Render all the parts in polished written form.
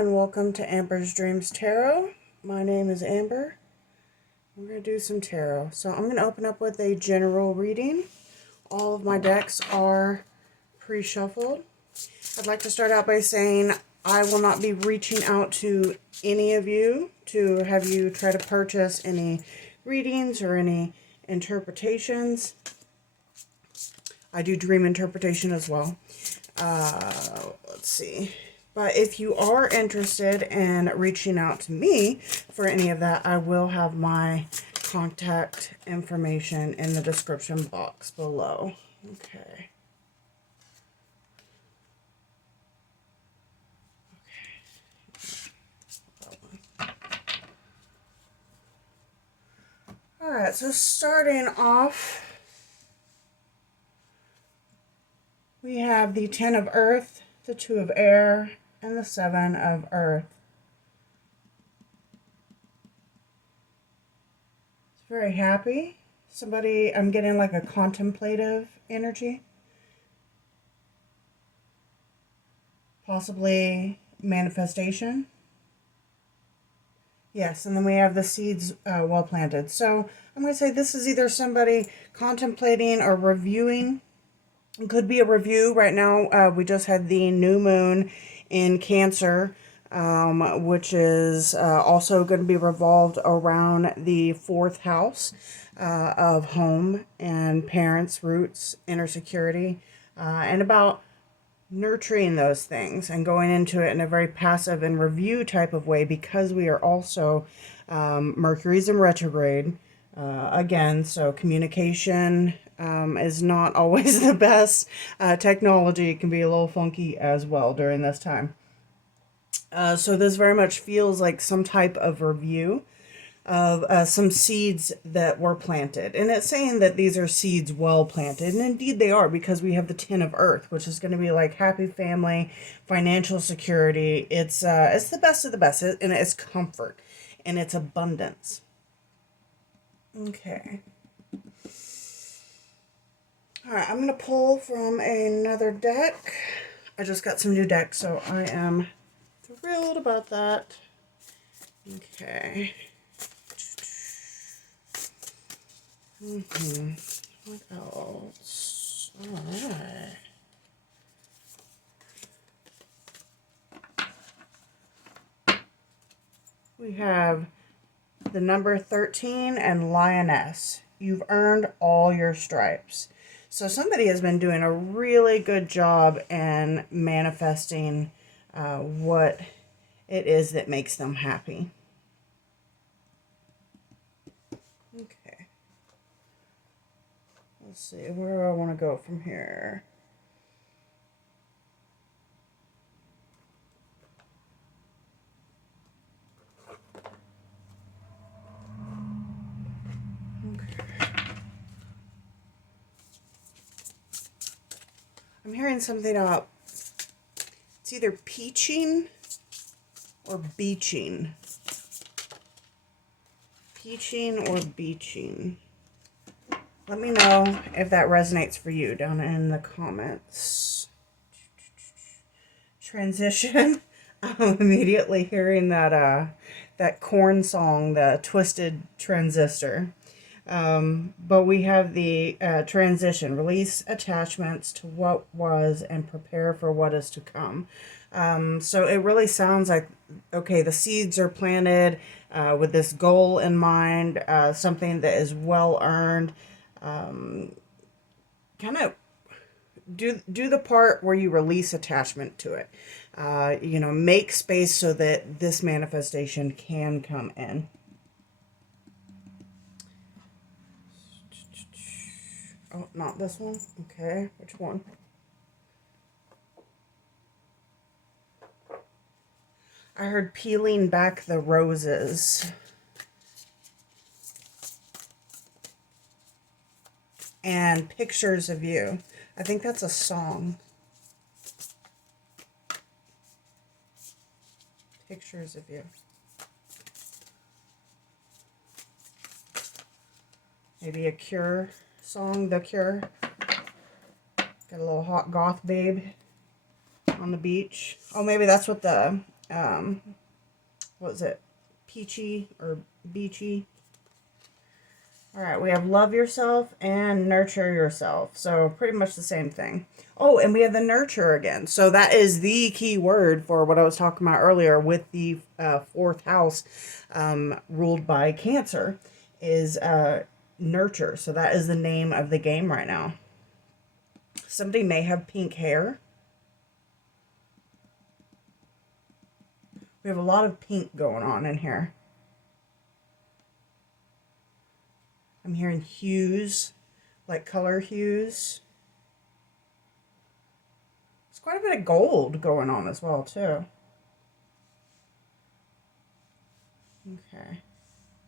and welcome to Amber's Dreams Tarot. My name is Amber. We're going to do some tarot. So I'm going to open up with a general reading. All of my decks are pre-shuffled. I'd like to start out by saying I will not be reaching out to any of you to have you try to purchase any readings or any interpretations. I do dream interpretation as well. Let's see. But if you are interested in reaching out to me for any of that, I will have my contact information in the description box below. Okay. Alright, so starting off, we have the 10 of Earth, the 2 of Air, and the 7 of Earth. It's very happy. Somebody, I'm getting like a contemplative energy. Possibly manifestation. Yes, and then we have the seeds well planted. So I'm going to say this is either somebody contemplating or reviewing. It could be a review. Right now, we just had the new moon in Cancer, which is also going to be revolved around the 4th house of home and parents, roots, inner security, and about nurturing those things and going into it in a very passive and review type of way, because we are also Mercury's in retrograde again, so communication is not always the best. Technology can be a little funky as well during this time. So this very much feels like some type of review of some seeds that were planted. And it's saying that these are seeds well planted. And indeed they are, because we have the 10 of Earth, which is going to be like happy family, financial security. It's the best of the best, and it's comfort, and it's abundance. Okay. Alright, I'm going to pull from another deck. I just got some new decks, so I am thrilled about that. Okay. What else? Alright. We have the number 13 and Lioness. You've earned all your stripes. So somebody has been doing a really good job in manifesting what it is that makes them happy. Okay. Let's see, where do I want to go from here? I'm hearing something about, it's either peaching or beaching. Peaching or beaching. Let me know if that resonates for you down in the comments. Transition. I'm immediately hearing that that Korn song, the Twisted Transistor. But we have the transition, release attachments to what was and prepare for what is to come. So it really sounds like, okay, the seeds are planted with this goal in mind, something that is well earned. Kind of do the part where you release attachment to it. Make space so that this manifestation can come in. Oh, not this one? Okay, which one? I heard peeling back the roses. And pictures of you. I think that's a song. Pictures of you. Maybe a Cure song, The Cure. Got a little hot goth babe on the beach. Oh, maybe that's what the what was it? Peachy or beachy. All right, we have love yourself and nurture yourself. So pretty much the same thing. Oh, and we have the nurture again. So that is the key word for what I was talking about earlier with the fourth house ruled by Cancer is nurture. So that is the name of the game right now. Somebody may have pink hair. We have a lot of pink going on in here. I'm hearing hues, like color hues. There's quite a bit of gold going on as well, too. Okay.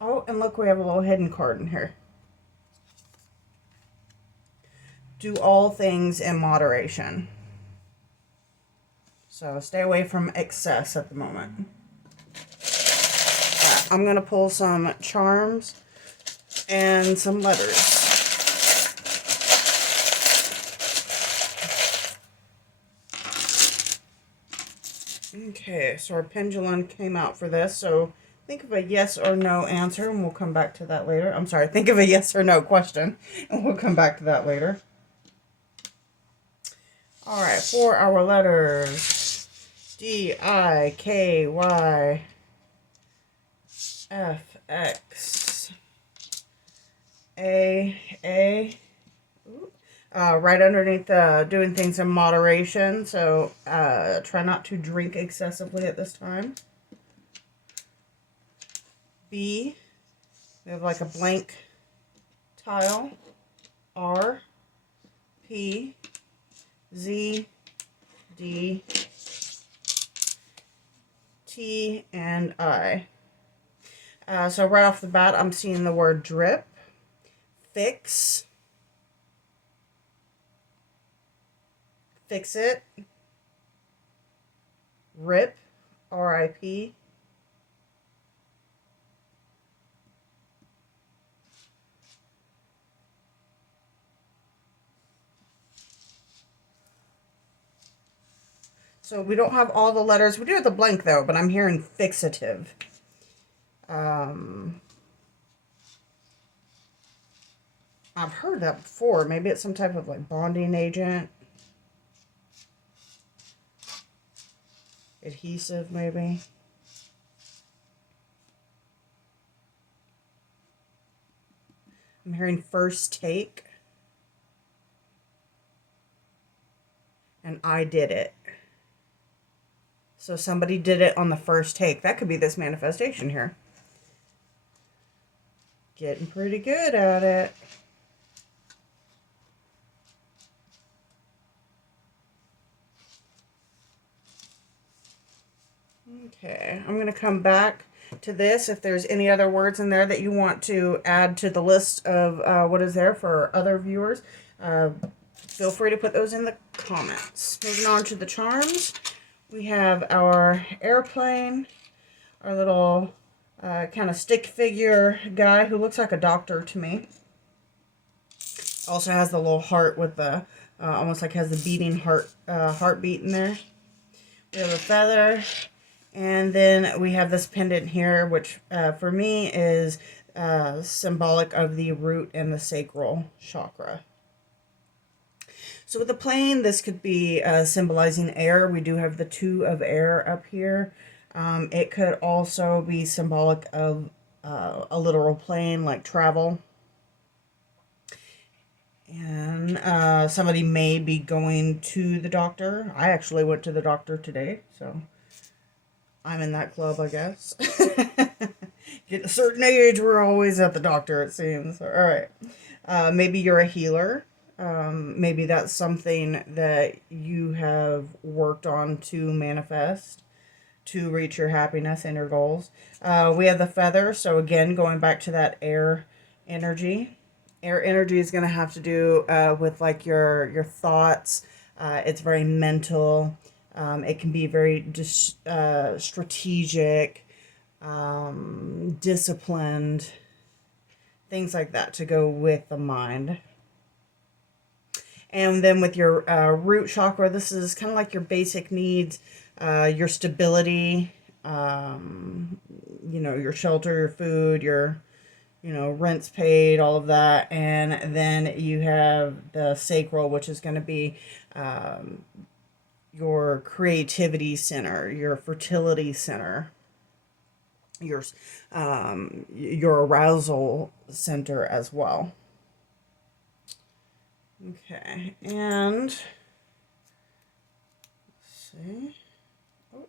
Oh, and look, we have a little hidden card in here. Do all things in moderation. So stay away from excess at the moment. Right, I'm going to pull some charms and some letters. Okay, so our pendulum came out for this, so think of a yes or no answer, and we'll come back to that later. I'm sorry, think of a yes or no question, and we'll come back to that later. All right, for our letters, D, I, K, Y, F, X, A. Right underneath doing things in moderation, so try not to drink excessively at this time. B, we have like a blank tile. R, P, Z, D, T, and I. So right off the bat, I'm seeing the word drip, fix, fix it, rip, R-I-P, so we don't have all the letters. We do have the blank though, but I'm hearing fixative. I've heard that before. Maybe it's some type of like bonding agent. Adhesive, maybe. I'm hearing first take. And I did it. So somebody did it on the first take. That could be this manifestation here. Getting pretty good at it. Okay, I'm going to come back to this. If there's any other words in there that you want to add to the list of what is there for other viewers, feel free to put those in the comments. Moving on to the charms, we have our airplane, our little kind of stick figure guy who looks like a doctor to me. Also has the little heart with the, almost like has the beating heartbeat in there. We have a feather. And then we have this pendant here, which for me is symbolic of the root and the sacral chakra. So with the plane, this could be symbolizing air. We do have the 2 of air up here. It could also be symbolic of a literal plane, like travel. And somebody may be going to the doctor. I actually went to the doctor today, so I'm in that club, I guess. Get a certain age, we're always at the doctor, it seems. All right. Maybe you're a healer. Maybe that's something that you have worked on to manifest, to reach your happiness and your goals. We have the feather. So again, going back to that air energy. Air energy is going to have to do with like your thoughts. It's very mental. It can be very strategic, disciplined, things like that to go with the mind. And then with your root chakra, this is kind of like your basic needs, your stability, your shelter, your food, your, rent's paid, all of that. And then you have the sacral, which is going to be your creativity center, your fertility center, your arousal center as well. Okay, and let's see. Oh.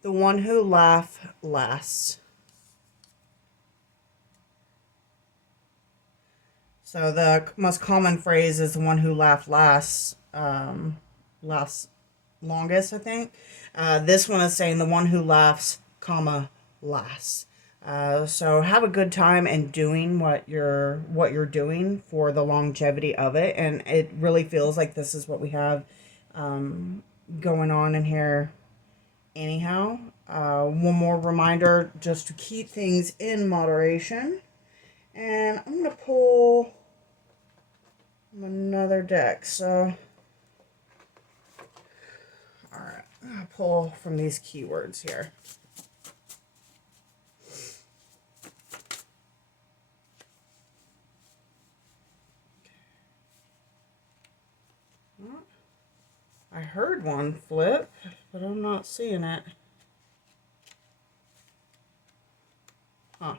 The one who laughs lasts. So the most common phrase is the one who laughed last, lasts longest, I think. This one is saying the one who laughs, comma, lasts. So have a good time and doing what you're doing for the longevity of it, and it really feels like this is what we have going on in here. Anyhow, one more reminder just to keep things in moderation, and I'm gonna pull another deck. So, all right, I'm gonna pull from these keywords here. I heard one flip, but I'm not seeing it. Huh.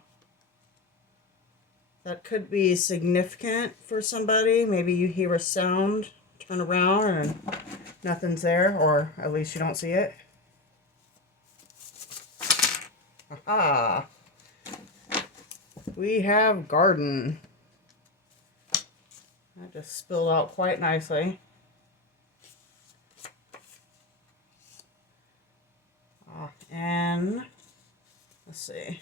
That could be significant for somebody. Maybe you hear a sound, turn around, and nothing's there, or at least you don't see it. Aha! We have garden. That just spilled out quite nicely. And let's see.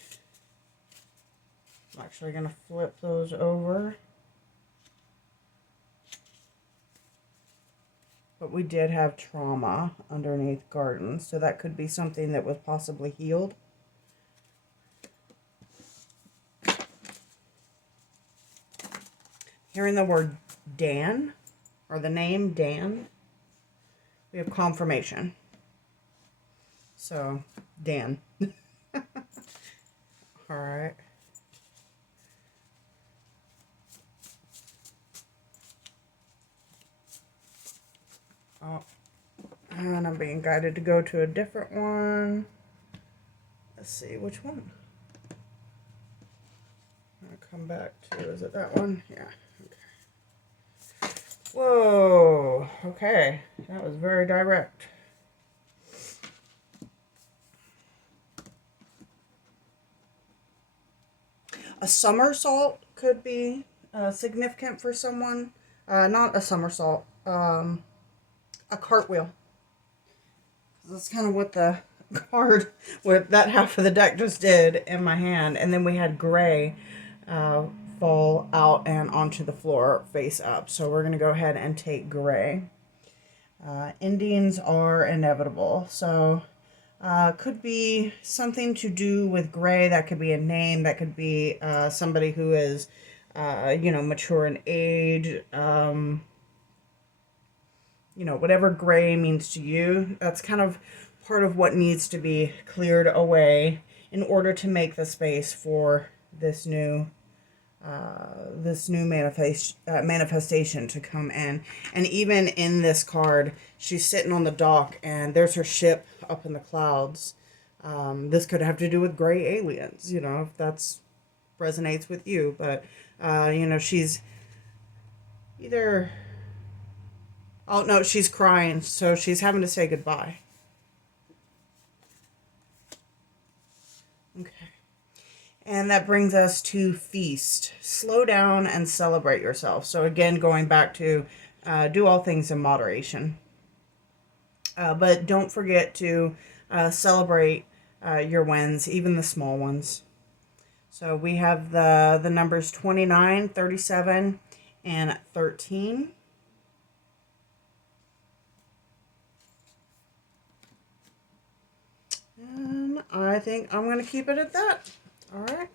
I'm actually going to flip those over. But we did have trauma underneath garden, so that could be something that was possibly healed. Hearing the word Dan, or the name Dan, we have confirmation. So, Dan. Alright. Oh, and I'm being guided to go to a different one. Let's see, which one? I'm going to come back to, is it that one? Yeah. Okay. Whoa. Okay. That was very direct. A somersault could be significant for someone. Not a somersault. A cartwheel. That's kind of what the card with that half of the deck just did in my hand. And then we had gray fall out and onto the floor face up. So we're going to go ahead and take gray. Endings are inevitable. So could be something to do with gray. That could be a name. That could be somebody who is, mature in age. Whatever gray means to you, that's kind of part of what needs to be cleared away in order to make the space for this new manifestation to come in. And even in this card, she's sitting on the dock and there's her ship up in the clouds. This could have to do with gray aliens, if that's resonates with you. But, she's either... Oh, no, she's crying, so she's having to say goodbye. Okay. And that brings us to feast. Slow down and celebrate yourself. So again, going back to do all things in moderation. But don't forget to celebrate your wins, even the small ones. So we have the numbers 29, 37, and 13. And I think I'm going to keep it at that. All right.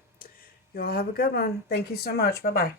Y'all have a good one. Thank you so much. Bye-bye.